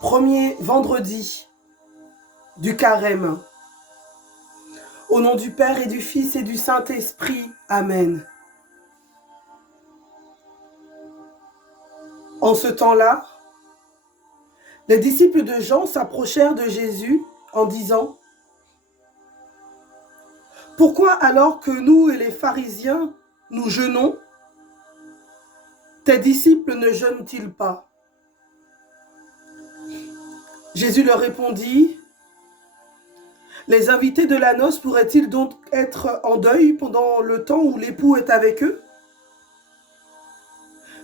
Premier vendredi du Carême. Au nom du Père et du Fils et du Saint-Esprit. Amen. En ce temps-là, les disciples de Jean s'approchèrent de Jésus en disant : « Pourquoi alors que nous et les pharisiens, nous jeûnons, tes disciples ne jeûnent-ils pas ? » Jésus leur répondit : « Les invités de la noce pourraient-ils donc être en deuil pendant le temps où l'époux est avec eux ?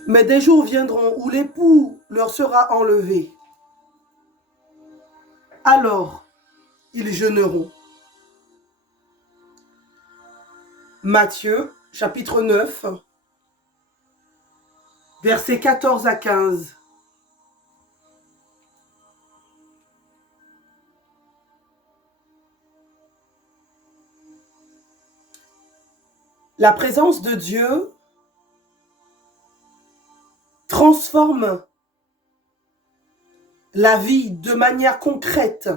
Mais des jours viendront où l'époux leur sera enlevé. Alors, ils jeûneront. » Matthieu, chapitre 9, versets 14 à 15. La présence de Dieu transforme la vie de manière concrète.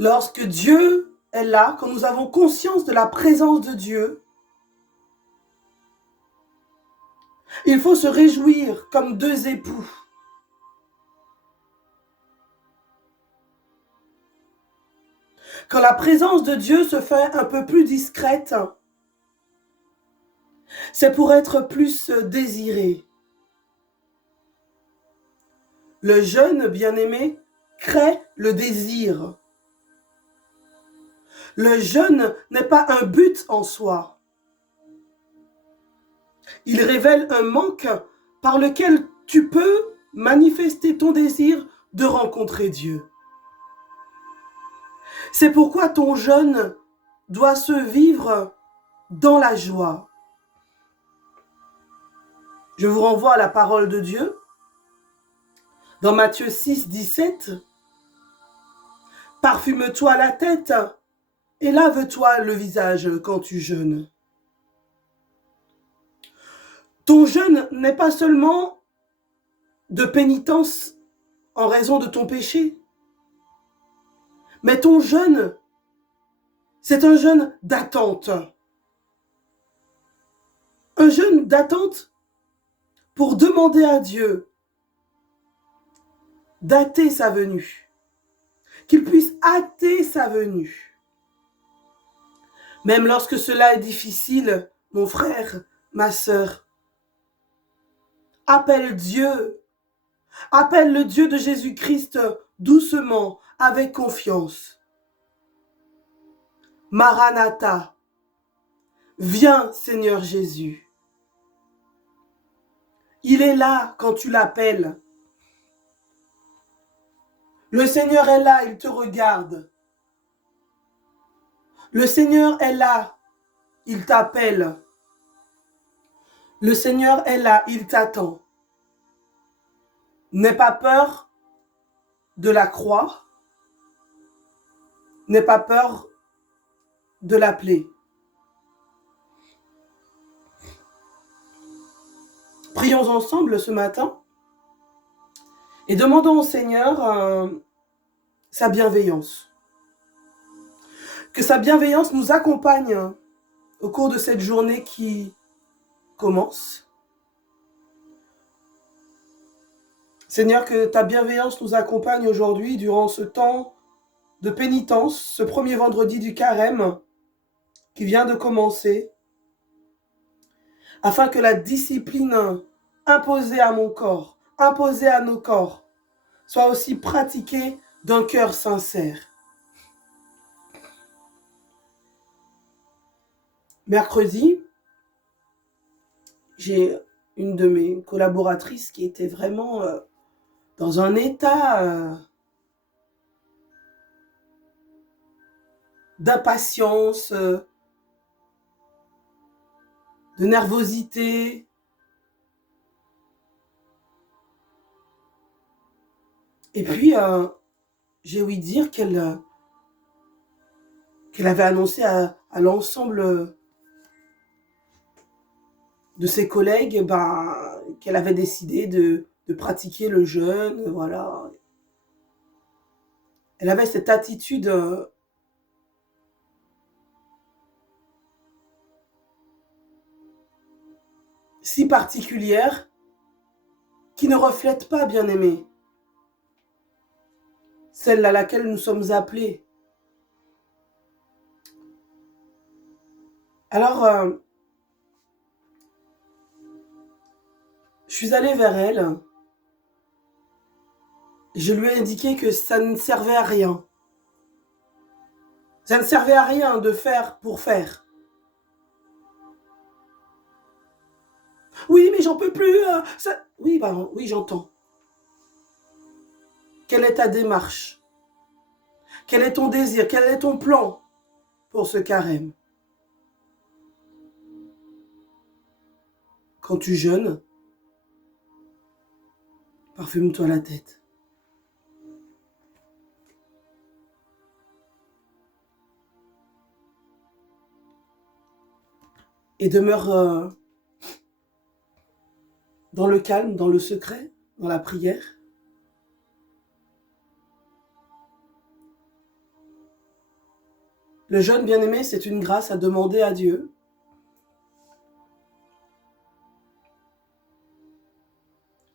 Lorsque Dieu est là, quand nous avons conscience de la présence de Dieu, il faut se réjouir comme deux époux. Quand la présence de Dieu se fait un peu plus discrète, c'est pour être plus désiré. Le jeûne, bien-aimé, crée le désir. Le jeûne n'est pas un but en soi. Il révèle un manque par lequel tu peux manifester ton désir de rencontrer Dieu. C'est pourquoi ton jeûne doit se vivre dans la joie. Je vous renvoie à la parole de Dieu. Dans Matthieu 6, 17, « Parfume-toi la tête et lave-toi le visage quand tu jeûnes. » Ton jeûne n'est pas seulement de pénitence en raison de ton péché, mais ton jeûne, c'est un jeûne d'attente. Un jeûne d'attente pour demander à Dieu d'hâter sa venue, qu'il puisse hâter sa venue. Même lorsque cela est difficile, mon frère, ma sœur, appelle Dieu, appelle le Dieu de Jésus-Christ doucement, avec confiance. Maranatha, viens Seigneur Jésus. Il est là quand tu l'appelles. Le Seigneur est là, il te regarde. Le Seigneur est là, il t'appelle. Le Seigneur est là, il t'attend. N'aie pas peur de la croix. N'aie pas peur de l'appeler. Prions ensemble ce matin et demandons au Seigneur sa bienveillance. Que sa bienveillance nous accompagne au cours de cette journée qui commence. Seigneur, que ta bienveillance nous accompagne aujourd'hui durant ce temps de pénitence, ce premier vendredi du Carême qui vient de commencer, afin que la discipline imposée à mon corps, imposée à nos corps, soit aussi pratiquée d'un cœur sincère. Mercredi, j'ai une de mes collaboratrices qui était vraiment dans un état d'impatience, de nervosité. Et puis, j'ai ouï dire qu'elle avait annoncé à l'ensemble de ses collègues, ben, qu'elle avait décidé de pratiquer le jeûne, voilà. Elle avait cette attitude si particulière qui ne reflète pas, bien aimé, celle à laquelle nous sommes appelés. Alors, je suis allée vers elle. Je lui ai indiqué que ça ne servait à rien. Ça ne servait à rien de faire pour faire. Oui, mais j'en peux plus. Ça... Oui, bah, oui, j'entends. Quelle est ta démarche? Quel est ton désir? Quel est ton plan pour ce carême? Quand tu jeûnes, parfume-toi la tête. Et demeure dans le calme, dans le secret, dans la prière. Le jeûne, bien-aimé, c'est une grâce à demander à Dieu.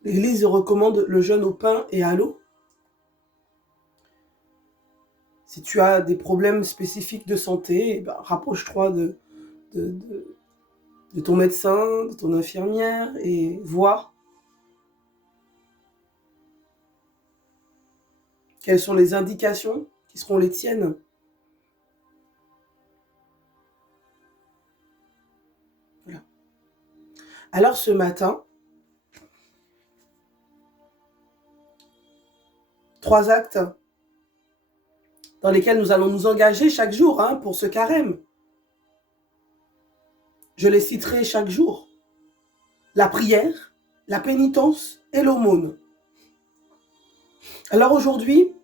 L'Église recommande le jeûne au pain et à l'eau. Si tu as des problèmes spécifiques de santé, ben, rapproche-toi de ton médecin, de ton infirmière et vois quelles sont les indications qui seront les tiennes. Voilà. Alors ce matin, 3 actes dans lesquels nous allons nous engager chaque jour pour ce carême. Je les citerai chaque jour. La prière, la pénitence et l'aumône. Alors aujourd'hui,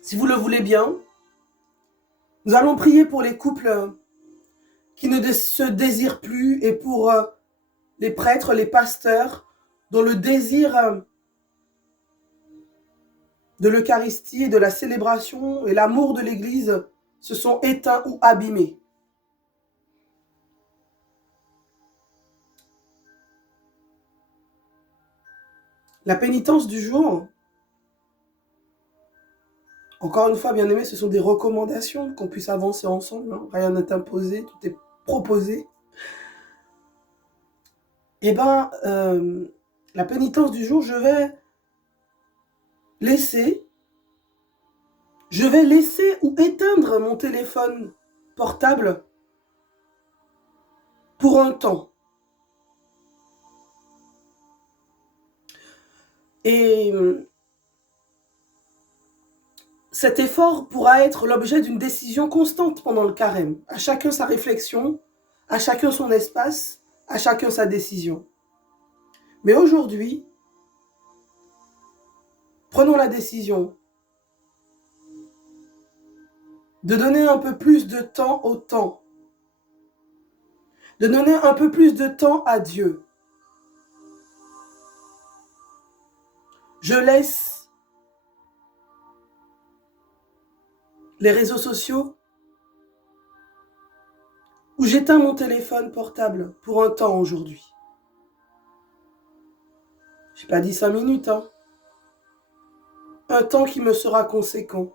si vous le voulez bien, nous allons prier pour les couples qui ne se désirent plus et pour les prêtres, les pasteurs, dont le désir de l'Eucharistie et de la célébration et l'amour de l'Église se sont éteints ou abîmés. La pénitence du jour, encore une fois, bien aimé, ce sont des recommandations qu'on puisse avancer ensemble. Rien n'est imposé, tout est proposé. Eh bien, la pénitence du jour, je vais laisser ou éteindre mon téléphone portable pour un temps. Et cet effort pourra être l'objet d'une décision constante pendant le carême. À chacun sa réflexion, à chacun son espace, à chacun sa décision. Mais aujourd'hui, prenons la décision de donner un peu plus de temps au temps, de donner un peu plus de temps à Dieu. Je laisse les réseaux sociaux ou j'éteins mon téléphone portable pour un temps aujourd'hui. Je n'ai pas dit 5 minutes, un temps qui me sera conséquent.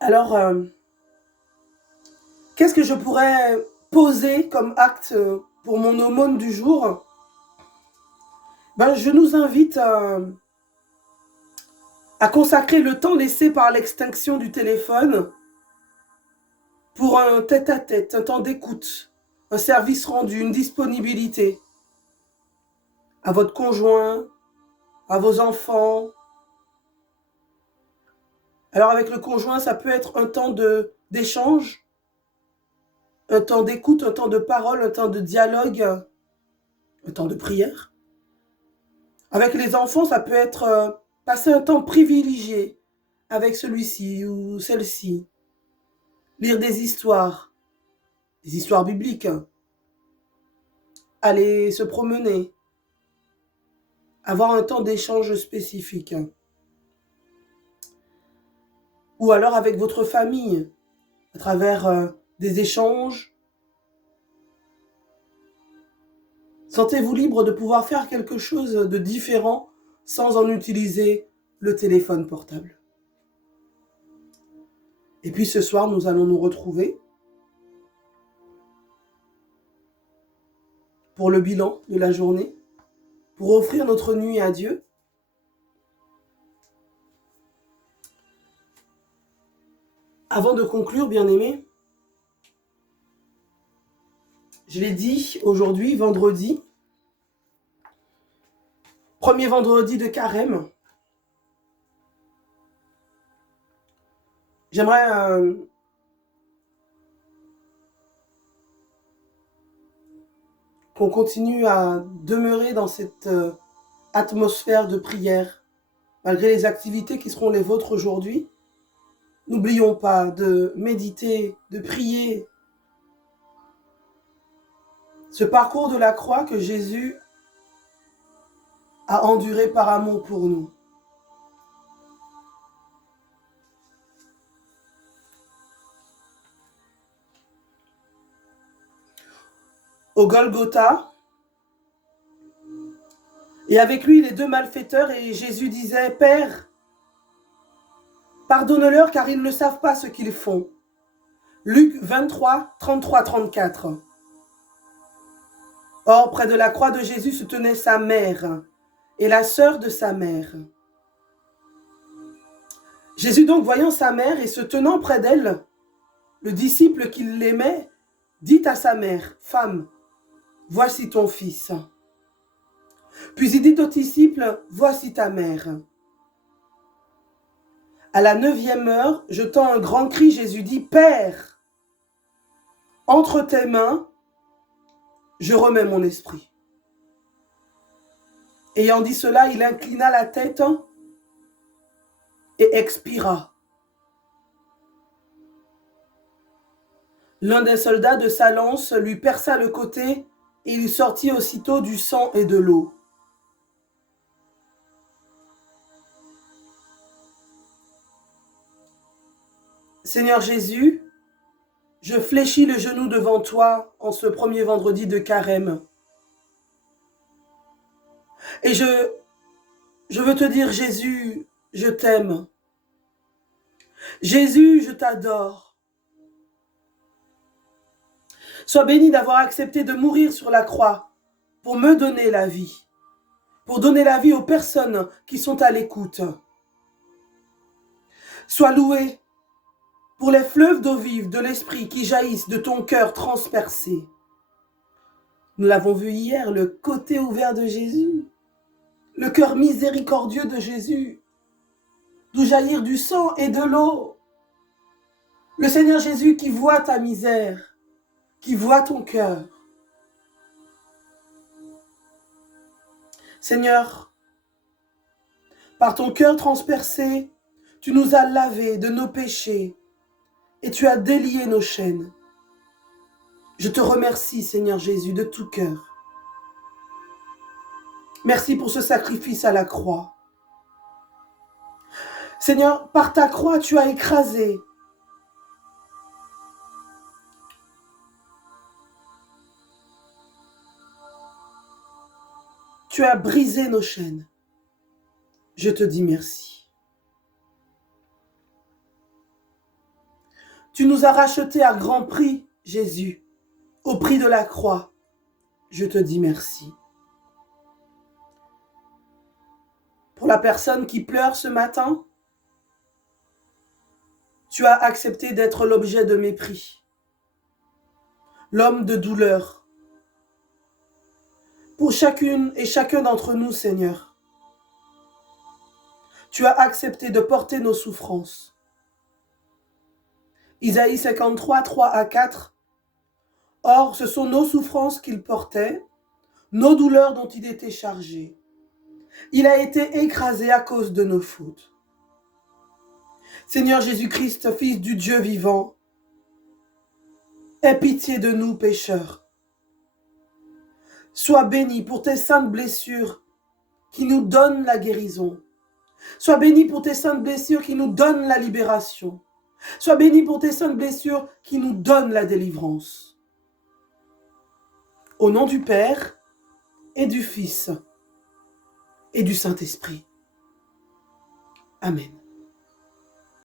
Alors, qu'est-ce que je pourrais poser comme acte pour mon aumône du jour? Ben, je nous invite à consacrer le temps laissé par l'extinction du téléphone pour un tête-à-tête, un temps d'écoute, un service rendu, une disponibilité à votre conjoint, à vos enfants. Alors avec le conjoint, ça peut être un temps d'échange, un temps d'écoute, un temps de parole, un temps de dialogue, un temps de prière. Avec les enfants, ça peut être passer un temps privilégié avec celui-ci ou celle-ci. Lire des histoires bibliques, hein. Aller se promener, avoir un temps d'échange spécifique. Hein. Ou alors avec votre famille, à travers des échanges. Sentez-vous libre de pouvoir faire quelque chose de différent sans en utiliser le téléphone portable. Et puis ce soir, nous allons nous retrouver pour le bilan de la journée, pour offrir notre nuit à Dieu. Avant de conclure, bien-aimés, je l'ai dit aujourd'hui, vendredi, premier vendredi de Carême. J'aimerais qu'on continue à demeurer dans cette atmosphère de prière, malgré les activités qui seront les vôtres aujourd'hui. N'oublions pas de méditer, de prier. Ce parcours de la croix que Jésus a enduré par amour pour nous. Au Golgotha, et avec lui les deux malfaiteurs, et Jésus disait, « Père, pardonne-leur car ils ne savent pas ce qu'ils font. » Luc 23, 33, 34. Or, près de la croix de Jésus se tenait sa mère et la sœur de sa mère. Jésus donc, voyant sa mère et se tenant près d'elle, le disciple qui l'aimait, dit à sa mère, « Femme, voici ton fils. » Puis il dit au disciple, « Voici ta mère. » À la 9e heure, jetant un grand cri, Jésus dit, « Père, entre tes mains, je remets mon esprit. » Ayant dit cela, il inclina la tête et expira. L'un des soldats de sa lance lui perça le côté et il sortit aussitôt du sang et de l'eau. Seigneur Jésus, je fléchis le genou devant toi en ce premier vendredi de Carême. Et je veux te dire, Jésus, je t'aime. Jésus, je t'adore. Sois béni d'avoir accepté de mourir sur la croix pour me donner la vie, pour donner la vie aux personnes qui sont à l'écoute. Sois loué pour les fleuves d'eau vive de l'esprit qui jaillissent de ton cœur transpercé. Nous l'avons vu hier, le côté ouvert de Jésus, le cœur miséricordieux de Jésus, d'où jaillir du sang et de l'eau. Le Seigneur Jésus qui voit ta misère, qui voit ton cœur. Seigneur, par ton cœur transpercé, tu nous as lavés de nos péchés et tu as délié nos chaînes. Je te remercie, Seigneur Jésus, de tout cœur. Merci pour ce sacrifice à la croix. Seigneur, par ta croix, tu as écrasé tu as brisé nos chaînes. Je te dis merci. Tu nous as rachetés à grand prix, Jésus, au prix de la croix. Je te dis merci. Pour la personne qui pleure ce matin, tu as accepté d'être l'objet de mépris, l'homme de douleur. Pour chacune et chacun d'entre nous, Seigneur, tu as accepté de porter nos souffrances. Isaïe 53, 3 à 4. Or, ce sont nos souffrances qu'il portait, nos douleurs dont il était chargé. Il a été écrasé à cause de nos fautes. Seigneur Jésus-Christ, Fils du Dieu vivant, aie pitié de nous pécheurs. Sois béni pour tes saintes blessures qui nous donnent la guérison. Sois béni pour tes saintes blessures qui nous donnent la libération. Sois béni pour tes saintes blessures qui nous donnent la délivrance. Au nom du Père et du Fils et du Saint-Esprit. Amen.